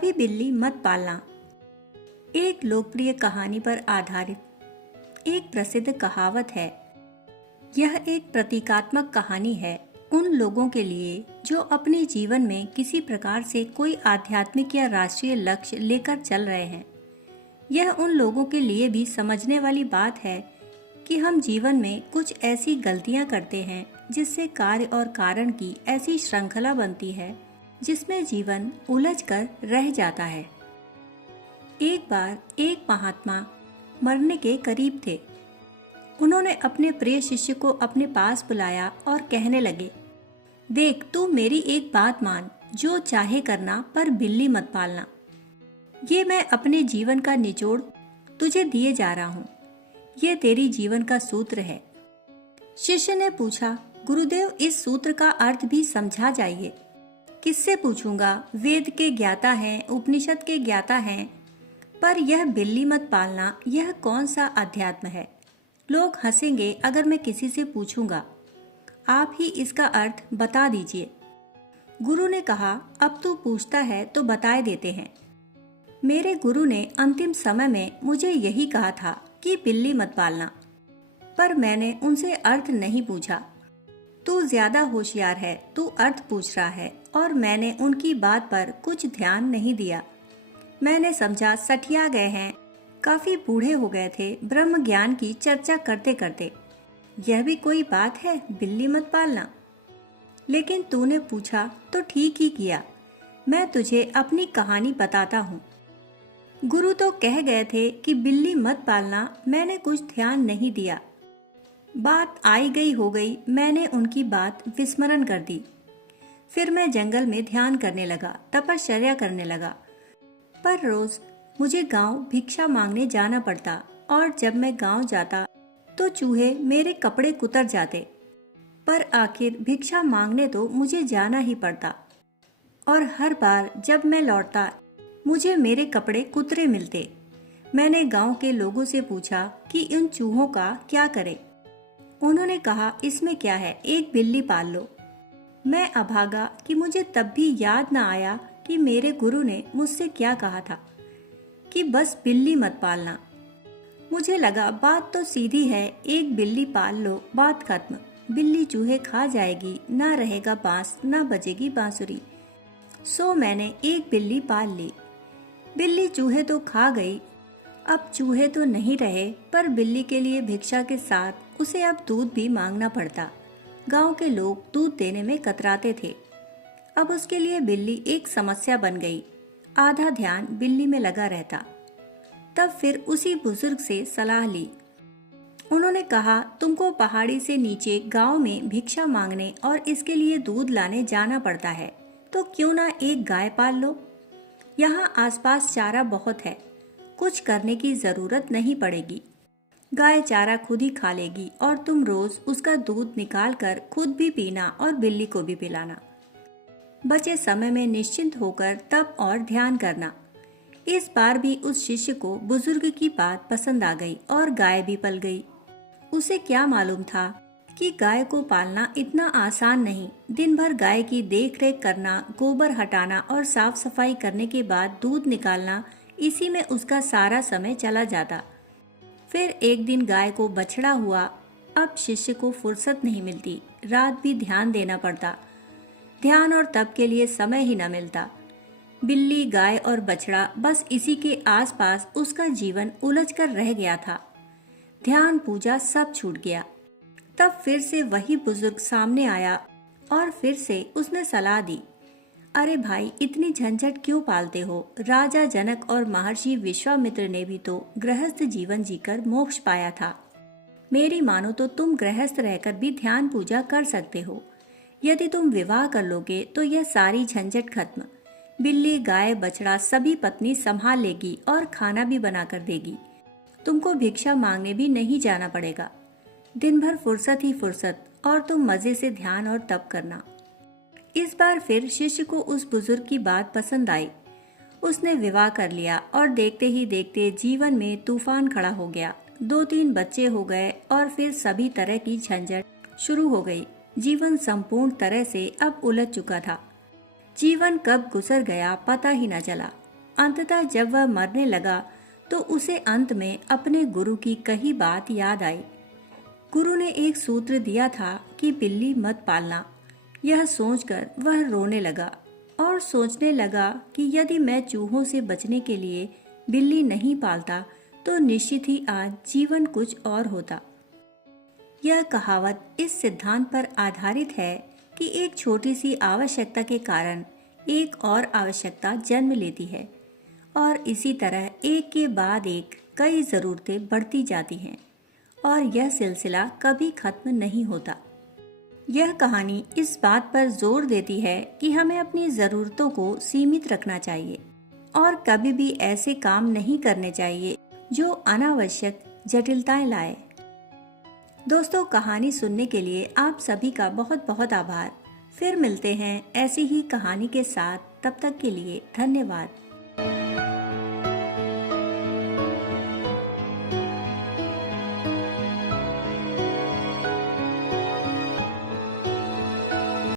कभी बिल्ली मत पालना। एक लोकप्रिय कहानी पर आधारित एक प्रसिद्ध कहावत है। यह एक प्रतीकात्मक कहानी है उन लोगों के लिए जो अपने जीवन में किसी प्रकार से कोई आध्यात्मिक या राष्ट्रीय लक्ष्य लेकर चल रहे हैं। यह उन लोगों के लिए भी समझने वाली बात है कि हम जीवन में कुछ ऐसी गलतियां करते हैं जिससे कार्य और कारण की ऐसी श्रृंखला बनती है जिसमें जीवन उलझ कर रह जाता है। एक बार एक महात्मा मरने के करीब थे। उन्होंने अपने प्रिय शिष्य को अपने पास बुलाया और कहने लगे, देख, तू मेरी एक बात मान, जो चाहे करना पर बिल्ली मत पालना। ये मैं अपने जीवन का निचोड़ तुझे दिए जा रहा हूँ। ये तेरी जीवन का सूत्र है। शिष्य ने पूछा, गुरुदेव, इस सूत्र का अर्थ भी समझा जाइए। किससे पूछूंगा? वेद के ज्ञाता हैं, उपनिषद के ज्ञाता हैं, पर यह बिल्ली मत पालना, यह कौन सा अध्यात्म है? लोग हंसेंगे अगर मैं किसी से पूछूंगा। आप ही इसका अर्थ बता दीजिए। गुरु ने कहा, अब तू पूछता है तो बताए देते हैं। मेरे गुरु ने अंतिम समय में मुझे यही कहा था कि बिल्ली मत पालना, पर मैंने उनसे अर्थ नहीं पूछा। तू ज्यादा होशियार है, तू अर्थ पूछ रहा है, और मैंने उनकी बात पर कुछ ध्यान नहीं दिया। मैंने समझा सठिया गए हैं, काफी बूढ़े हो गए थे ब्रह्म ज्ञान की चर्चा करते करते। यह भी कोई बात है, बिल्ली मत पालना? लेकिन तूने पूछा तो ठीक ही किया। मैं तुझे अपनी कहानी बताता हूँ। गुरु तो कह गए थे कि बिल्ली मत पालना, मैंने कुछ ध्यान नहीं दिया। बात आई गई हो गई, मैंने उनकी बात विस्मरण कर दी। फिर मैं जंगल में ध्यान करने लगा, तपश्चर्या करने लगा। पर रोज मुझे गांव भिक्षा मांगने जाना पड़ता, और जब मैं गांव जाता तो चूहे मेरे कपड़े कुतर जाते। पर आखिर भिक्षा मांगने तो मुझे जाना ही पड़ता, और हर बार जब मैं लौटता मुझे मेरे कपड़े कुतरे मिलते। मैंने गांव के लोगों से पूछा कि इन चूहों का क्या करें। उन्होंने कहा, इसमें क्या है, एक बिल्ली पाल लो। मैं अभागा कि मुझे तब भी याद न आया कि मेरे गुरु ने मुझसे क्या कहा था कि बस बिल्ली मत पालना। मुझे लगा बात तो सीधी है, एक बिल्ली पाल लो, बात खत्म। बिल्ली चूहे खा जाएगी, ना रहेगा बांस, ना बजेगी बांसुरी। सो मैंने एक बिल्ली पाल ली। बिल्ली चूहे तो खा गई। अब चूहे तो नहीं रहे, पर बिल्ली के लिए भिक्षा के साथ उसे अब दूध भी मांगना पड़ता। गांव के लोग दूध देने में कतराते थे। अब उसके लिए बिल्ली एक समस्या बन गई। आधा ध्यान बिल्ली में लगा रहता। तब फिर उसी बुजुर्ग से सलाह ली। उन्होंने कहा, तुमको पहाड़ी से नीचे गांव में भिक्षा मांगने और इसके लिए दूध लाने जाना पड़ता है, तो क्यों ना एक गाय पाल लो। यहाँ आसपास चारा बहुत है, कुछ करने की जरूरत नहीं पड़ेगी। गाय चारा खुद ही खा लेगी और तुम रोज उसका दूध निकाल कर खुद भी पीना और बिल्ली को भी पिलाना। बचे समय में निश्चिंत होकर तप और ध्यान करना। इस बार भी उस शिष्य को बुजुर्ग की बात पसंद आ गई और गाय भी पल गई। उसे क्या मालूम था कि गाय को पालना इतना आसान नहीं। दिन भर गाय की देख रेख करना, गोबर हटाना और साफ सफाई करने के बाद दूध निकालना, इसी में उसका सारा समय चला जाता। फिर एक दिन गाय को बछड़ा हुआ। अब शिष्य को फुर्सत नहीं मिलती, रात भी ध्यान देना पड़ता। ध्यान और तप के लिए समय ही न मिलता। बिल्ली, गाय और बछड़ा, बस इसी के आसपास उसका जीवन उलझ कर रह गया था। ध्यान, पूजा सब छूट गया। तब फिर से वही बुजुर्ग सामने आया और फिर से उसने सलाह दी, अरे भाई, इतनी झंझट क्यों पालते हो? राजा जनक और महर्षि विश्वामित्र ने भी तो गृहस्थ जीवन जीकर मोक्ष पाया था। मेरी मानो तो तुम गृहस्थ रहकर भी ध्यान पूजा कर सकते हो। यदि तुम विवाह कर लोगे तो यह सारी झंझट खत्म। बिल्ली, गाय, बछड़ा सभी पत्नी संभाल लेगी और खाना भी बना कर देगी। तुमको भिक्षा मांगने भी नहीं जाना पड़ेगा। दिन भर फुर्सत ही फुर्सत, और तुम मजे से ध्यान और तप करना। इस बार फिर शिष्य को उस बुजुर्ग की बात पसंद आई। उसने विवाह कर लिया और देखते ही देखते जीवन में तूफान खड़ा हो गया। 2-3 बच्चे हो गए और फिर सभी तरह की झंझट शुरू हो गई। जीवन संपूर्ण तरह से अब उलझ चुका था। जीवन कब गुजर गया पता ही न चला। अंततः जब वह मरने लगा तो उसे अंत में अपने गुरु की कही बात याद आई। गुरु ने एक सूत्र दिया था कि बिल्ली मत पालना। यह सोचकर वह रोने लगा और सोचने लगा कि यदि मैं चूहों से बचने के लिए बिल्ली नहीं पालता तो निश्चित ही आज जीवन कुछ और होता। यह कहावत इस सिद्धांत पर आधारित है कि एक छोटी सी आवश्यकता के कारण एक और आवश्यकता जन्म लेती है और इसी तरह एक के बाद एक कई ज़रूरतें बढ़ती जाती हैं और यह सिलसिला कभी खत्म नहीं होता। यह कहानी इस बात पर जोर देती है कि हमें अपनी ज़रूरतों को सीमित रखना चाहिए और कभी भी ऐसे काम नहीं करने चाहिए जो अनावश्यक जटिलताएं लाए। दोस्तों, कहानी सुनने के लिए आप सभी का बहुत बहुत आभार। फिर मिलते हैं ऐसी ही कहानी के साथ। तब तक के लिए धन्यवाद।